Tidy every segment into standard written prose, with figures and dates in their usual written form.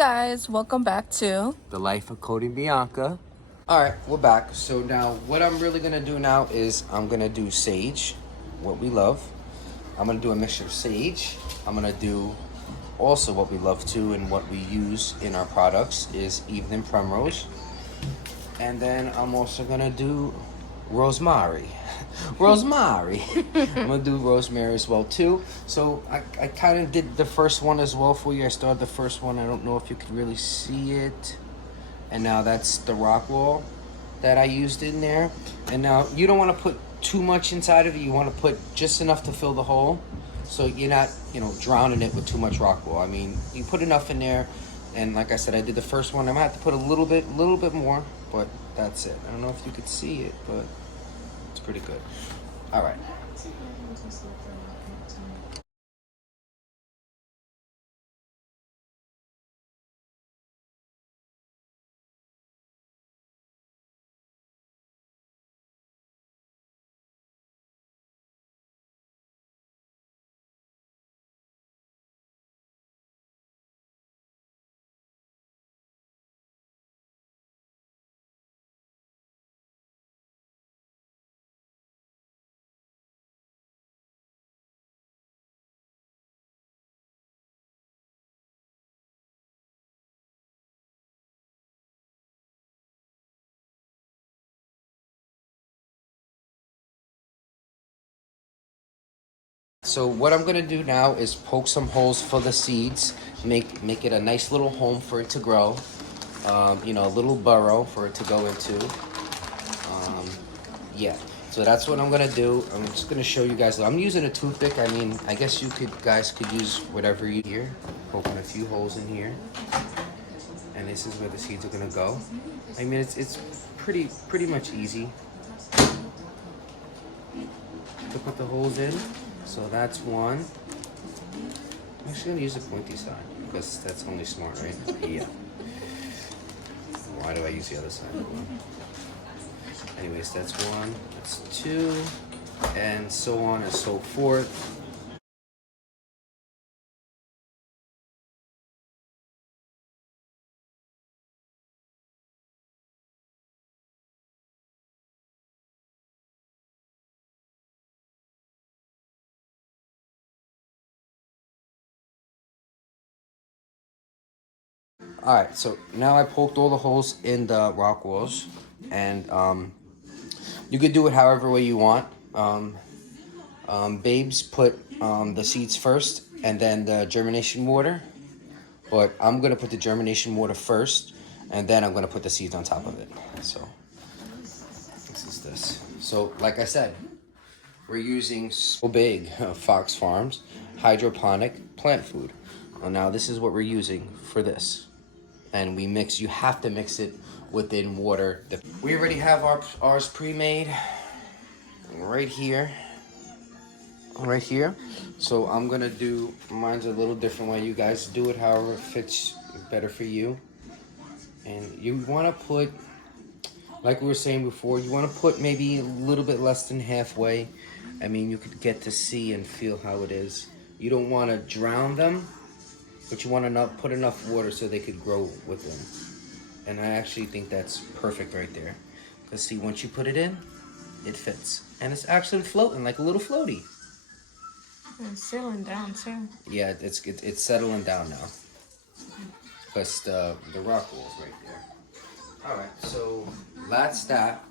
guys, welcome back to The Life of Cody and Bianca. Alright, we're back. So now what I'm really gonna do now is I'm gonna do sage, what we love. I'm gonna do a mixture of sage. I'm gonna do also what we love too and what we use in our products is evening primrose. And then I'm also gonna do rosemary. Rosemary. I'm gonna do rosemary as well too. So I kind of did the first one as well for you. I started the first one. I don't know if you could really see it. And now that's the rock wall that I used in there. And now you don't want to put too much inside of it. You want to put just enough to fill the hole, so you're not, drowning it with too much rock wool. I mean, you put enough in there. And like I said, I did the first one. I might have to put a little bit more, but that's it. I don't know if you could see it, but it's pretty good. All right. So what I'm gonna do now is poke some holes for the seeds, make it a nice little home for it to grow. A little burrow for it to go into. Yeah. So that's what I'm gonna do. I'm just gonna show you guys. I'm using a toothpick. I mean, I guess guys could use whatever you here. Poking a few holes in here, and this is where the seeds are gonna go. I mean, it's pretty much easy to put the holes in. So that's one. I'm actually gonna use the pointy side because that's only smart, right? Yeah. Why do I use the other side? Anyways, that's one, that's two, and so on and so forth. All right, so now I poked all the holes in the rock walls, and you could do it however way you want. Babes put the seeds first and then the germination water, but I'm gonna put the germination water first, and then I'm gonna put the seeds on top of it. So this is this. So like I said, we're using So Big Fox Farms hydroponic plant food. Well, now this is what we're using for this. And you have to mix it within water. We already have ours pre-made right here. So I'm gonna do, mine's a little different way. You guys do it however it fits better for you. And you wanna put, like we were saying before, you wanna put maybe a little bit less than halfway. I mean, you could get to see and feel how it is. You don't wanna drown them, but you wanna put enough water so they could grow with them. And I actually think that's perfect right there. Because see, once you put it in, it fits. And it's actually floating like a little floaty. it's settling down too. Yeah, it's settling down now. Because the rock wall's right there. Alright, so that's that.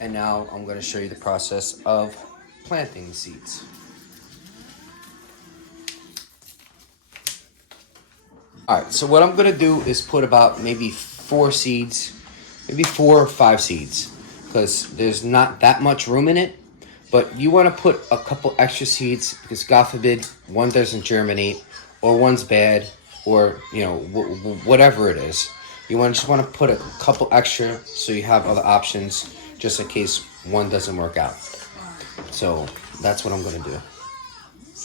And now I'm going to show you the process of planting the seeds. Alright, so what I'm going to do is put about maybe 4 seeds, maybe 4 or 5 seeds, because there's not that much room in it. But you want to put a couple extra seeds because God forbid one doesn't germinate, or one's bad, or whatever it is. You just want to put a couple extra so you have other options just in case one doesn't work out. So that's what I'm going to do.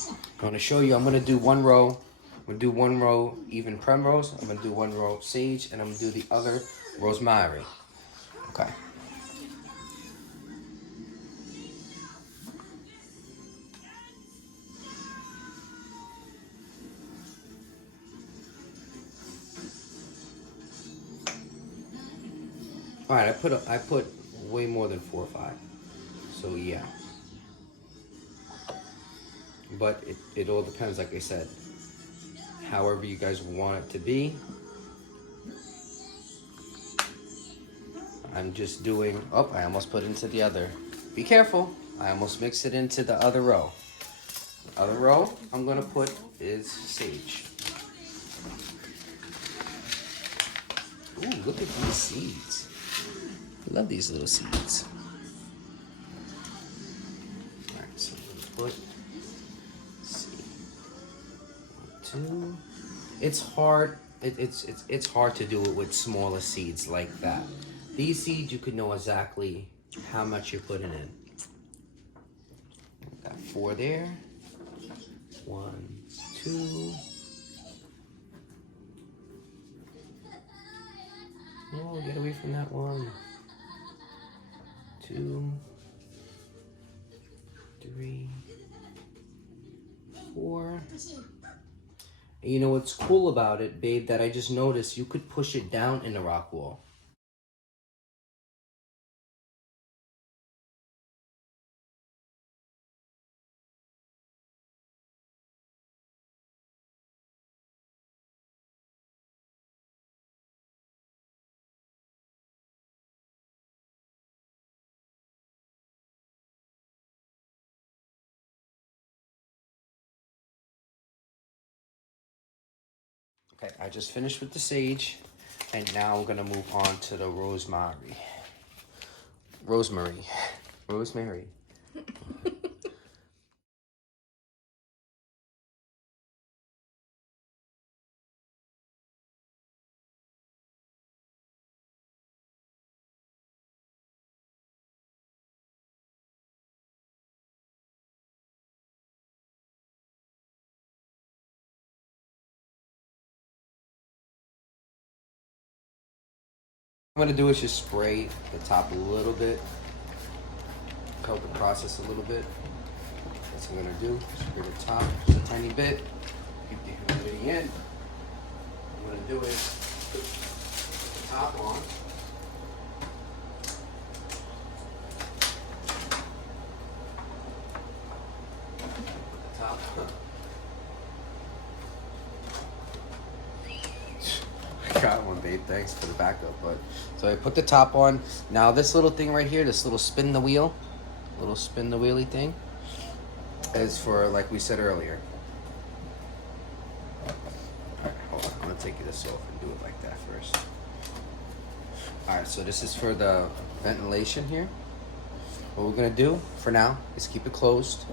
I'm going to show you. I'm going to do one row. I'm going to do one row even primrose. I'm going to do one row sage, and I'm going to do the other rosemary. Okay. All right, I put way more than 4 or 5. So yeah. But it all depends, like I said. However you guys want it to be. I'm just doing, oh, I almost put it into the other. Be careful. I almost mixed it into the other row. The other row I'm gonna put is sage. Ooh, look at these seeds. I love these little seeds. All right, so let's put, let's see, 1, 2. It's hard. It's hard to do it with smaller seeds like that. These seeds, you could know exactly how much you're putting in. Got 4 there. 1, 2. Oh, get away from that one. 2, 3, 4. And you know what's cool about it, babe, that I just noticed, you could push it down in the rock wall. Okay, I just finished with the sage, and now we're gonna move on to the rosemary. Rosemary. What I'm gonna do is just spray the top a little bit, help the process a little bit. That's what I'm gonna do. Spray the top just a tiny bit. Keep the humidity in. What I'm gonna do is put the top on. Put the top on. Got one, babe. Thanks for the backup. But so I put the top on. Now this little thing right here, this little spin the wheelie thing, is for, like we said earlier. All right, hold on. I'm gonna take this off and do it like that first. All right, so this is for the ventilation here. What we're gonna do for now is keep it closed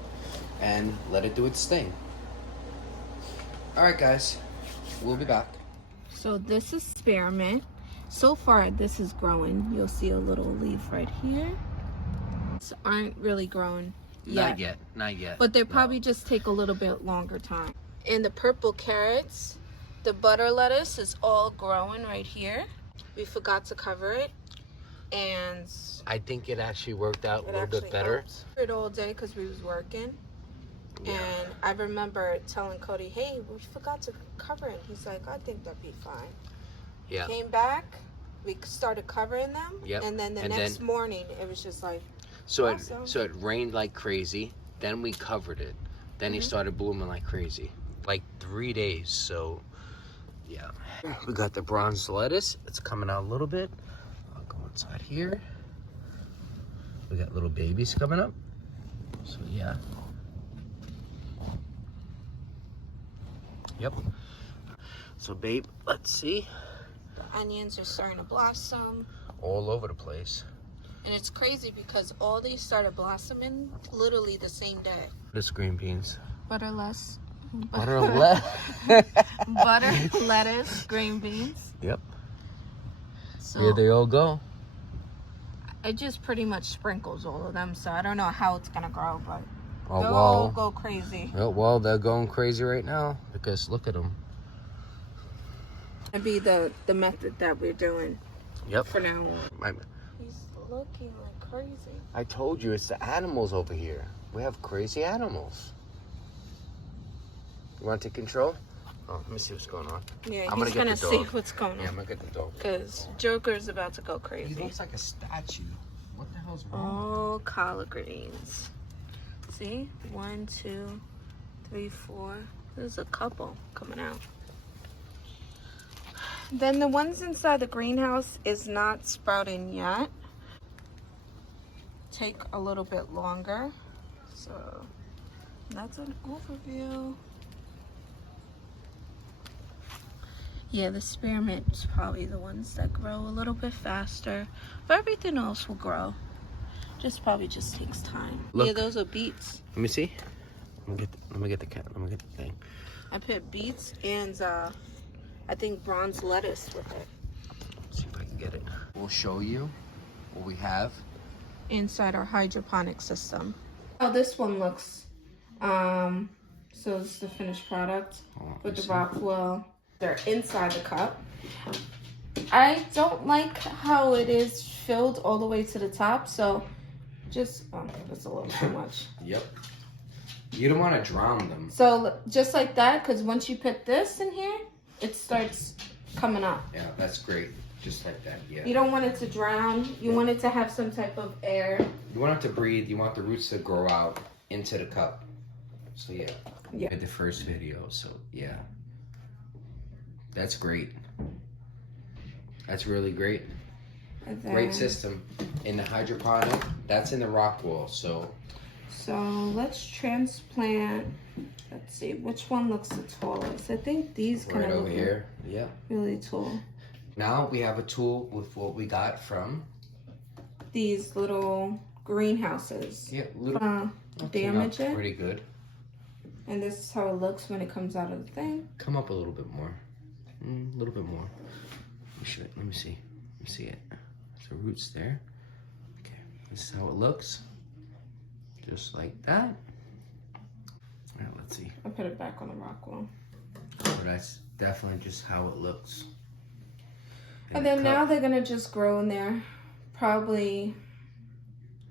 and let it do its thing. All right, guys, we'll be back. So this is spearmint. So far, this is growing. You'll see a little leaf right here. These aren't really growing yet. Not yet. But they probably just take a little bit longer time. And the purple carrots, the butter lettuce is all growing right here. We forgot to cover it. And I think it actually worked out a it little bit better. It all day because we was working. Yeah. And I remember telling Cody, hey, we forgot to cover it. He's like, I think that'd be fine. Yeah. Came back, we started covering them. Yep. And then the next morning, it was just like, so awesome. it rained like crazy. Then we covered it. Then he started blooming like crazy. Like 3 days. So, yeah. We got the bronze lettuce. It's coming out a little bit. I'll go inside here. We got little babies coming up. So, yeah. Yep. So, babe, let's see. The onions are starting to blossom. All over the place. And it's crazy because all these started blossoming literally the same day. This green beans. Butter lettuce, green beans. Yep. So Here they all go. it just pretty much sprinkles all of them. So I don't know how it's going to grow, but Oh, they'll all go crazy. Well, they're going crazy right now because look at them. It'd be the method that we're doing. Yep. For now on. He's looking like crazy. I told you, it's the animals over here. We have crazy animals. You want to take control? Oh, let me see what's going on. Yeah, I'm he's gonna gonna get the see dog. what's going Yeah, I'm on. gonna get the dog. Because Joker's about to go He crazy. looks like a statue. What the hell's wrong? All collard greens. See? 1, 2, 3, 4. There's a couple coming out. Then the ones inside the greenhouse is not sprouting yet. Take a little bit longer. So that's an overview. Yeah, the spearmint is probably the ones that grow a little bit faster, but everything else will grow. Probably just takes time. Look. Yeah, those are beets. Let me see. Let me get the thing. I put beets and I think bronze lettuce with it. Let's see if I can get it. We'll show you what we have Inside our hydroponic system. Oh, this one looks, so it's the finished product with the Rockwell. They're inside the cup. I don't like how it is filled all the way to the top, so just, that's a little too much. Yep. You don't want to drown them. So just like that, because once you put this in here, it starts coming up. Yeah, that's great. Just like that, yeah. You don't want it to drown. You want it to have some type of air. You want it to breathe. You want the roots to grow out into the cup. So yeah. Yeah. The first video, so yeah. That's great. That's really great. Great system. In the hydroponic, that's in the rock wall, so let's transplant. Let's see, which one looks the tallest? I think these kind right of over look here. Yeah. really tall. Now we have a tool with what we got from These little greenhouses. yeah, little Damage it. pretty good. And this is how it looks when it comes out of the thing. Come up a little bit more. A little bit more. Let me see. Let me see it. The roots there. Okay, this is how it looks. Just like that. All right, let's see. I put it back on the rock wall. So that's definitely just how it looks. And then now they're gonna just grow in there. Probably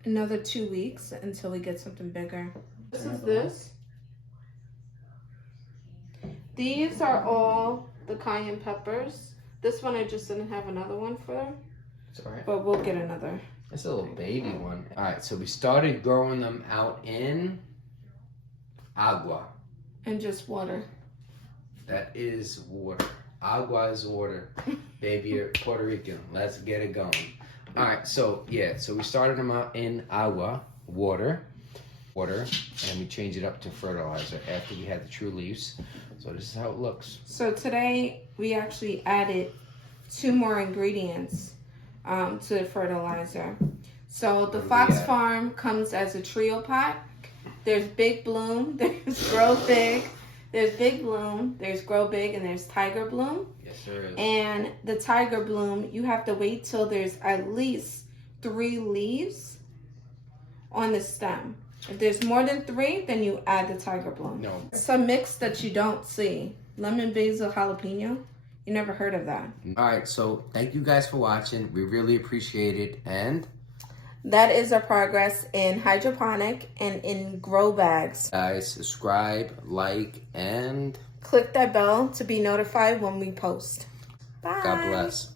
another 2 weeks until we get something bigger. This is this. These are all the cayenne peppers. This one I just didn't have another one for, It's all right. but we'll get another. That's a little baby one. All right, so we started growing them out in agua. And just water. That is water. Agua is water. Baby, you're Puerto Rican. Let's get it going. All right, so yeah, so we started them out in agua, water, and we changed it up to fertilizer after we had the true leaves. So this is how it looks. So today we actually added 2 more ingredients to the fertilizer. So the Fox Farm comes as a trio pack. There's Big Bloom, there's Grow Big, there's Big Bloom, there's Grow Big, and there's Tiger Bloom. Yes, there is. And the Tiger Bloom, you have to wait till there's at least 3 leaves on the stem. If there's more than 3, then you add the Tiger Bloom. No. Some mix that you don't see. Lemon, basil, jalapeno. You never heard of that. All right, so thank you guys for watching. We really appreciate it. And that is our progress in hydroponic and in grow bags. guys, subscribe, like, and Click that bell to be notified when we post. Bye. God bless.